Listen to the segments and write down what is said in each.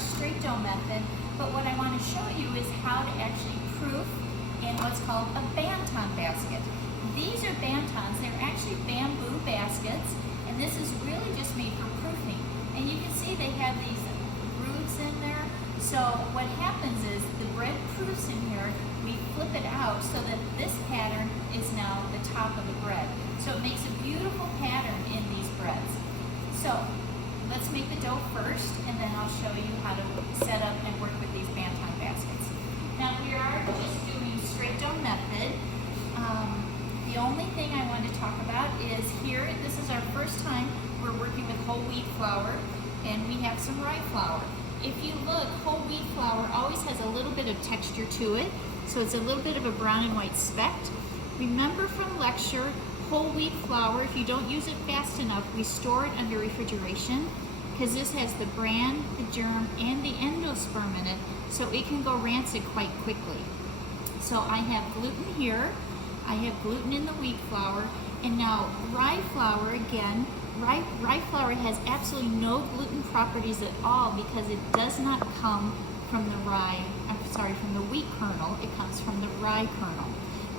straight dough method, but what I want to show you is how to actually proof in what's called a Banton basket. These are Bantons. They're actually bamboo baskets, and this is really just made for proofing. And you can see they have these grooves in there. So what happens is the bread proofs in here, we flip it out so that this pattern is now the top of the bread. So it makes a beautiful pattern in these breads. So let's make the dough first, and then I'll show you how to set up and work with these Banton baskets. Now we are just doing straight dough method. The only thing I want to talk about is here, this is our first time we're working with whole wheat flour, and we have some rye flour. If you look, whole wheat flour always has a little bit of texture to it, so it's a little bit of a brown and white speck. Remember from lecture, whole wheat flour, if you don't use it fast enough, we store it under refrigeration because this has the bran, the germ, and the endosperm in it, so it can go rancid quite quickly. So I have gluten here, I have gluten in the wheat flour, and now rye flour again. Rye flour has absolutely no gluten properties at all because it does not come from the wheat kernel, it comes from the rye kernel.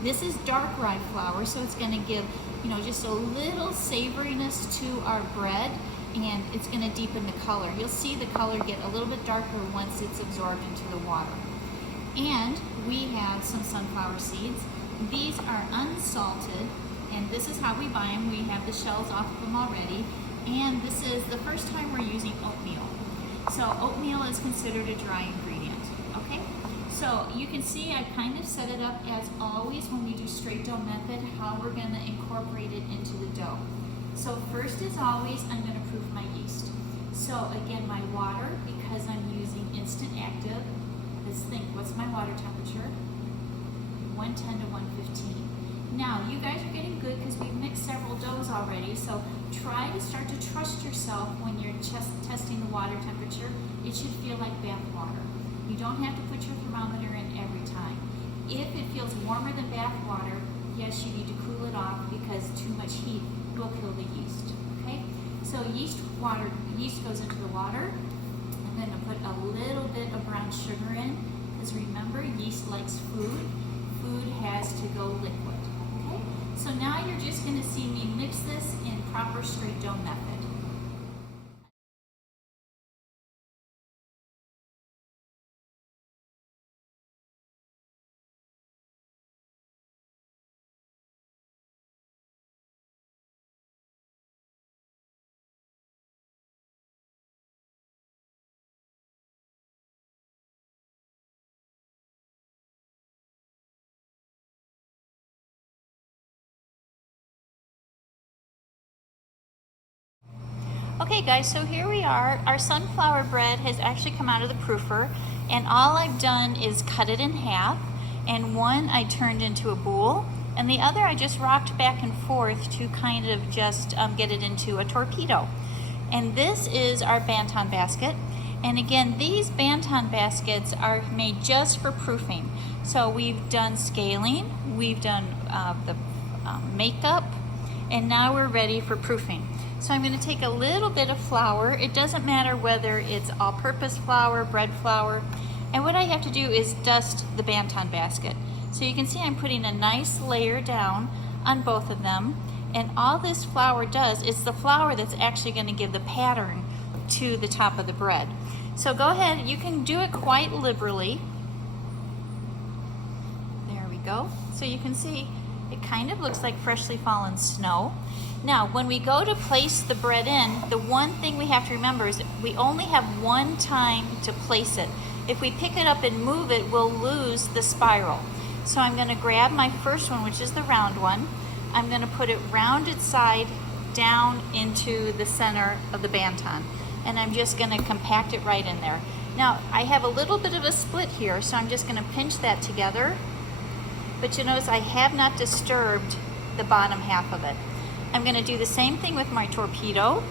This is dark rye flour, so it's going to give, just a little savoriness to our bread, and it's going to deepen the color. You'll see the color get a little bit darker once it's absorbed into the water. And we have some sunflower seeds. These are unsalted, and this is how we buy them. We have the shells off of them already, and this is the first time we're using oatmeal. So oatmeal is considered a dry ingredient, okay? So you can see I kind of set it up as always when we do straight dough method, how we're going to incorporate it into the dough. So first as always, I'm going to proof my yeast. So again, my water, because I'm using instant active, let's think, what's my water temperature? 110 to 115. Now, you guys are getting good because we've mixed several doughs already, so try to start to trust yourself when you're testing the water temperature. It should feel like bath water. You don't have to put your thermometer in every time. If it feels warmer than bath water, yes, you need to cool it off because too much heat will kill the yeast, okay? So yeast goes into the water. I'm going to put a little bit of brown sugar in because remember, yeast likes food. Food has to go liquid. Okay? So now you're just going to see me mix this in proper straight dough method. Okay guys, so here we are. Our sunflower bread has actually come out of the proofer, and all I've done is cut it in half, and one I turned into a bowl, and the other I just rocked back and forth to kind of just get it into a torpedo. And this is our Banton basket. And again, these Banton baskets are made just for proofing. So we've done scaling, we've done the makeup, and now we're ready for proofing. So I'm going to take a little bit of flour. It doesn't matter whether it's all-purpose flour, bread flour, and what I have to do is dust the Banton basket. So you can see I'm putting a nice layer down on both of them, and all this flour does is the flour that's actually going to give the pattern to the top of the bread. So go ahead, you can do it quite liberally. There we go. So you can see it kind of looks like freshly fallen snow. Now, when we go to place the bread in, the one thing we have to remember is we only have one time to place it. If we pick it up and move it, we'll lose the spiral. So I'm going to grab my first one, which is the round one. I'm going to put it rounded side down into the center of the Banton. And I'm just going to compact it right in there. Now, I have a little bit of a split here, so I'm just going to pinch that together. But you notice I have not disturbed the bottom half of it. I'm going to do the same thing with my torpedo.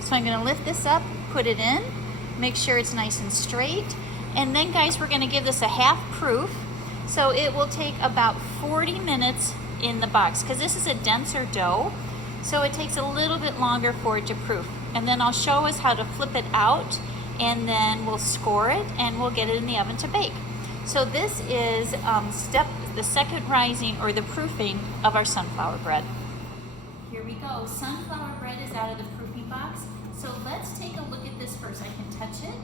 So I'm going to lift this up, put it in, make sure it's nice and straight. And then guys, we're going to give this a half proof. So it will take about 40 minutes in the box because this is a denser dough. So it takes a little bit longer for it to proof. And then I'll show us how to flip it out and then we'll score it and we'll get it in the oven to bake. So this is the second rising or the proofing of our sunflower bread. Here we go. Sunflower bread is out of the proofing box. So let's take a look at this first. I can touch it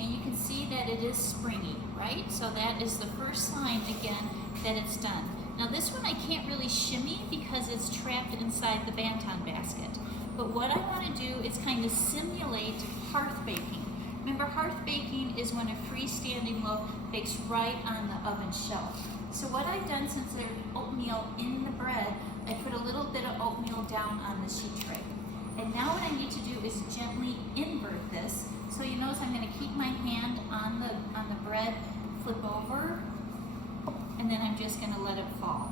and you can see that it is springy, right? So that is the first sign again that it's done. Now this one I can't really shimmy because it's trapped inside the Banton basket. But what I want to do is kind of simulate hearth baking. Remember, hearth baking is when a freestanding loaf bakes right on the oven shelf. So what I've done, since there's oatmeal in the bread, I put a little bit of oatmeal down on the sheet tray. And now what I need to do is gently invert this. So you notice I'm going to keep my hand on the bread, flip over, and then I'm just going to let it fall.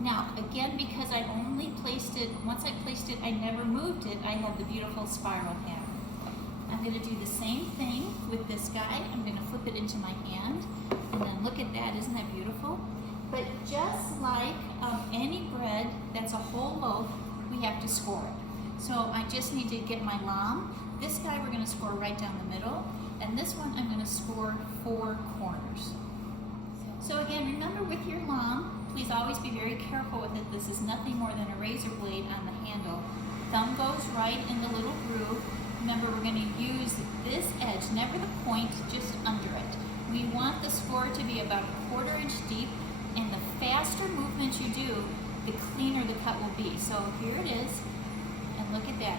Now, again, because I only placed it, once I placed it, I never moved it, I have the beautiful spiral pattern. I'm going to do the same thing with this guy. I'm going to flip it into my hand, and then look at that, isn't that beautiful? But just like any bread that's a whole loaf, we have to score it. So I just need to get my lam. This guy we're going to score right down the middle, and this one I'm going to score 4 corners. So again, remember with your lam, please always be very careful with it. This is nothing more than a razor blade on the handle. Thumb goes right in the little groove. Remember, we're going to use this edge, never the point, just under it. We want the score to be about 1/4 inch deep, and the faster movement you do, the cleaner the cut will be. So here it is, and look at that.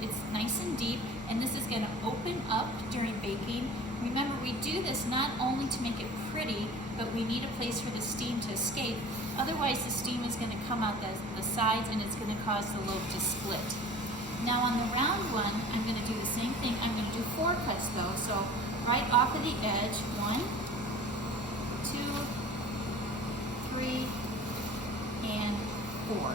It's nice and deep, and this is going to open up during baking. Remember, we do this not only to make it pretty, but we need a place for the steam to escape. Otherwise, the steam is going to come out the sides, and it's going to cause the loaf to split. Now on the round one, I'm going to do the same thing. I'm going to do 4 cuts though. So right off of the edge, 1, 2, 3, and 4.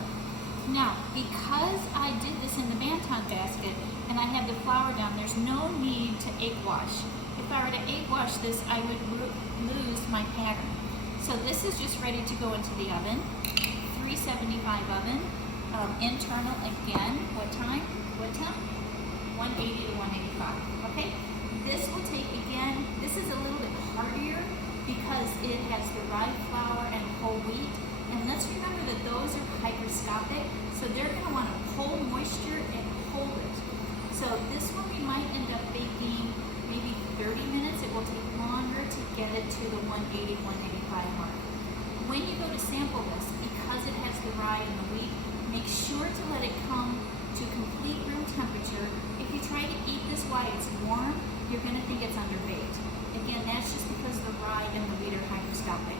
Now, because I did this in the Banton basket and I had the flour down, there's no need to egg wash. If I were to egg wash this, I would lose my pattern. So this is just ready to go into the oven, 375 oven, internal again, what time? 180 to 185, okay? This will take, again, this is a little bit hardier because it has the rye flour and whole wheat. And let's remember that those are hygroscopic, so they're going to want to pull moisture and hold it. So this one we might end up baking maybe 30 minutes. It will take longer to get it to the 180, 185 mark. When you go to sample this, because it has the rye and the wheat, make sure to let it come to complete room temperature. If you try to eat this while it's warm, you're going to think it's underbaked. Again, that's just because the rye and the wheat are hygroscopic.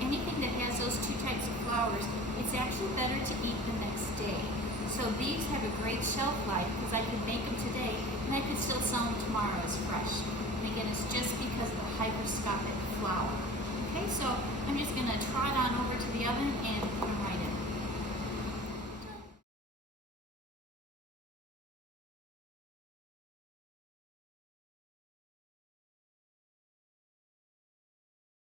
Anything that has those 2 types of flours, it's actually better to eat the next day. So these have a great shelf life because I can bake them today and I could still sell them tomorrow.